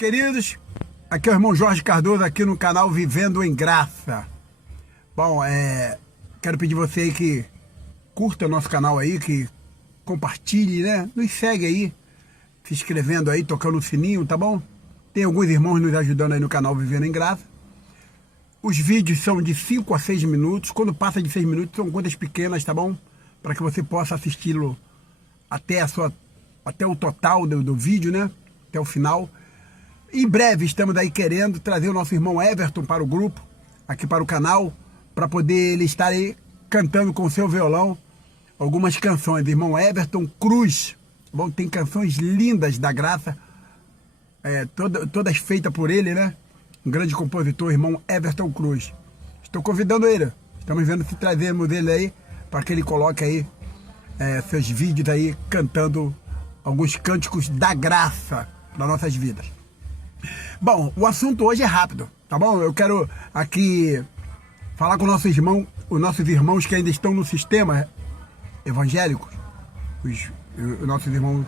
Queridos, aqui é o irmão Jorge Cardoso, aqui no canal Vivendo em Graça. Bom, quero pedir você aí que curta o nosso canal aí, que compartilhe, né? Nos segue aí, se inscrevendo aí, tocando o sininho, tá bom? Tem alguns irmãos nos ajudando aí no canal Vivendo em Graça. Os vídeos são de 5 a 6 minutos. Quando passa de 6 minutos, são contas pequenas, tá bom? Para que você possa assisti-lo até o total do vídeo, né? Até o final. Em breve estamos aí querendo trazer o nosso irmão Everton para o grupo, aqui para o canal, para poder ele estar aí cantando com o seu violão algumas canções. Irmão Everton Cruz, bom, tem canções lindas da graça, todas feitas por ele, né? Um grande compositor, irmão Everton Cruz. Estou convidando ele, estamos vendo se trazermos ele aí, para que ele coloque aí seus vídeos aí cantando alguns cânticos da graça das nossas vidas. Bom, o assunto hoje é rápido, tá bom? Eu quero aqui falar com os nossos irmãos que ainda estão no sistema evangélico, os nossos irmãos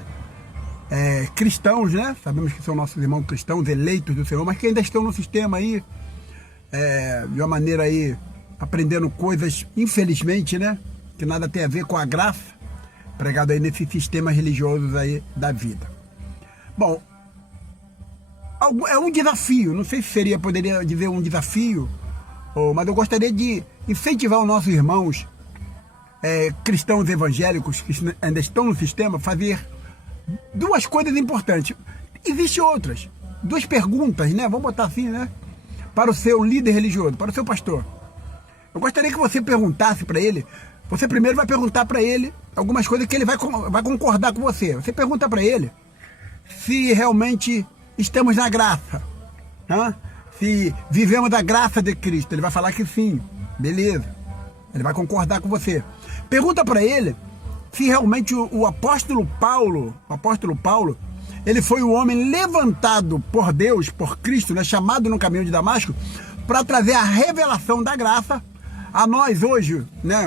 cristãos, né? Sabemos que são nossos irmãos cristãos, eleitos do Senhor, mas que ainda estão no sistema aí, de uma maneira aí, aprendendo coisas, infelizmente, né? Que nada tem a ver com a graça, pregado aí nesses sistemas religiosos aí da vida. Bom, é um desafio, não sei se poderia dizer um desafio, mas eu gostaria de incentivar os nossos irmãos cristãos evangélicos que ainda estão no sistema a fazer duas coisas importantes. Existem outras, duas perguntas, né? Vamos botar assim, né? Para o seu líder religioso, para o seu pastor. Eu gostaria que você perguntasse para ele. Você primeiro vai perguntar para ele algumas coisas que ele vai concordar com você. Você pergunta para ele se realmente estamos na graça, né? Se vivemos da graça de Cristo. Ele vai falar que sim, beleza. Ele vai concordar com você. Pergunta para ele se realmente o apóstolo Paulo, ele foi o homem levantado por Deus, por Cristo, né? Chamado no caminho de Damasco, para trazer a revelação da graça a nós hoje, né?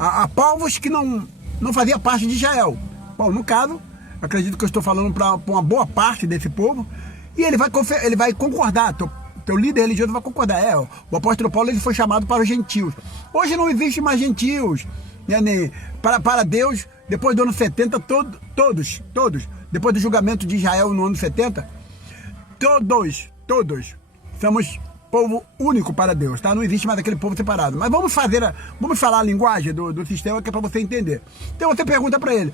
A povos que não fazia parte de Israel. Bom, no caso, acredito que eu estou falando para uma boa parte desse povo, e ele vai concordar, teu líder religioso vai concordar. O apóstolo Paulo ele foi chamado para os gentios. Hoje não existe mais gentios, né? Para Deus, depois do ano 70, todos, depois do julgamento de Israel no ano 70, todos somos povo único para Deus, tá? Não existe mais aquele povo separado. Mas vamos falar a linguagem do sistema, que é para você entender. Então você pergunta para ele,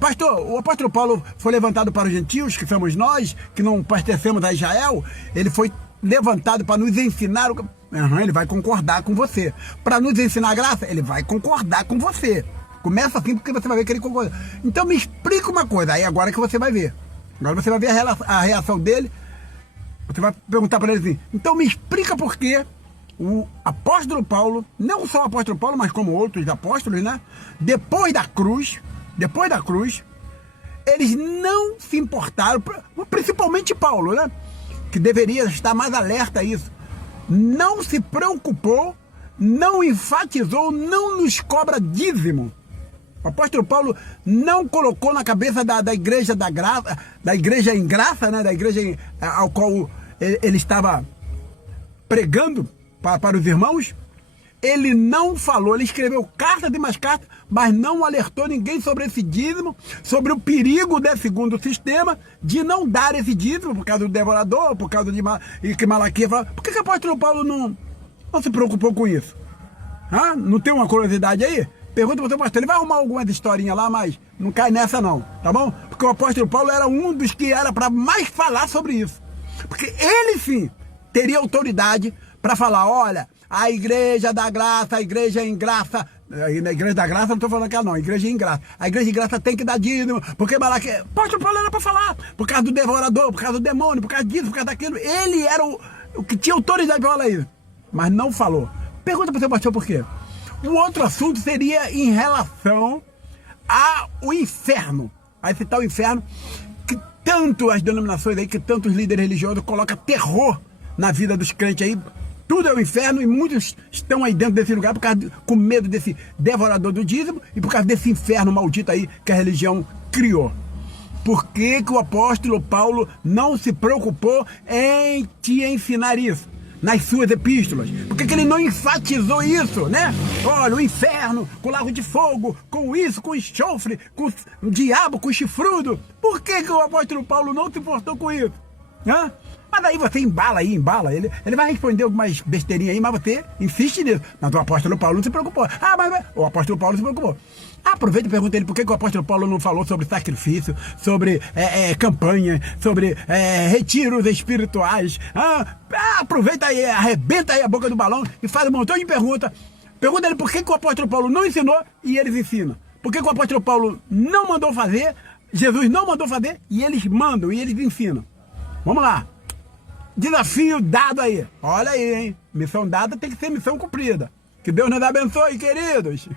pastor, o apóstolo Paulo foi levantado para os gentios, que somos nós, que não pertencemos a Israel, ele foi levantado para nos ensinar, ele vai concordar com você. Para nos ensinar a graça, ele vai concordar com você. Começa assim, porque você vai ver que ele concorda. Então me explica uma coisa, aí agora que você vai ver. Agora você vai ver a reação dele. Você vai perguntar para ele assim, então me explica por que o apóstolo Paulo, não só o apóstolo Paulo, mas como outros apóstolos, né? Depois da cruz, eles não se importaram, principalmente Paulo, né? Que deveria estar mais alerta a isso. Não se preocupou, não enfatizou, não nos cobra dízimo. O apóstolo Paulo não colocou na cabeça da igreja da graça, da igreja em graça, né? Da igreja ao qual ele estava pregando para os irmãos. Ele não falou, ele escreveu cartas e mais cartas, mas não alertou ninguém sobre esse dízimo, sobre o perigo, né, segundo o sistema, de não dar esse dízimo, por causa do devorador, por causa de que Malaquias fala. Por que o apóstolo Paulo não se preocupou com isso? Não tem uma curiosidade aí? Pergunta para o seu pastor, ele vai arrumar algumas historinhas lá, mas não cai nessa não, tá bom? Porque o apóstolo Paulo era um dos que era para mais falar sobre isso. Porque ele sim teria autoridade para falar, olha, a igreja da graça, a igreja em graça, na igreja da graça não estou falando que não, a igreja em graça. A igreja em graça tem que dar dízimo, porque Malaquias, o apóstolo Paulo era para falar, por causa do devorador, por causa do demônio, por causa disso, por causa daquilo. Ele era o que tinha autoridade para falar isso, mas não falou. Pergunta para o seu pastor por quê. O outro assunto seria em relação ao inferno. Aí esse tal inferno, que tanto as denominações aí, que tantos líderes religiosos colocam terror na vida dos crentes aí. Tudo é o inferno e muitos estão aí dentro desse lugar com medo desse devorador do dízimo e por causa desse inferno maldito aí que a religião criou. Por que que o apóstolo Paulo não se preocupou em te ensinar isso nas suas epístolas? Por que que ele não enfatizou isso, né? Olha, o inferno, com o lago de fogo, com isso, com enxofre, com o diabo, com o chifrudo. Por que que o apóstolo Paulo não se importou com isso? Hã? Mas aí você embala. Ele vai responder algumas besteirinhas aí, mas você insiste nisso. Mas o apóstolo Paulo não se preocupou. Mas o apóstolo Paulo se preocupou. Aproveita e pergunta ele por que o apóstolo Paulo não falou sobre sacrifício, sobre campanha, sobre retiros espirituais. Aproveita aí, arrebenta aí a boca do balão e faz um montão de perguntas. Pergunta ele por que o apóstolo Paulo não ensinou e eles ensinam. Por que o apóstolo Paulo não mandou fazer, Jesus não mandou fazer e eles mandam e eles ensinam. Vamos lá. Desafio dado aí. Olha aí, hein? Missão dada tem que ser missão cumprida. Que Deus nos abençoe, queridos.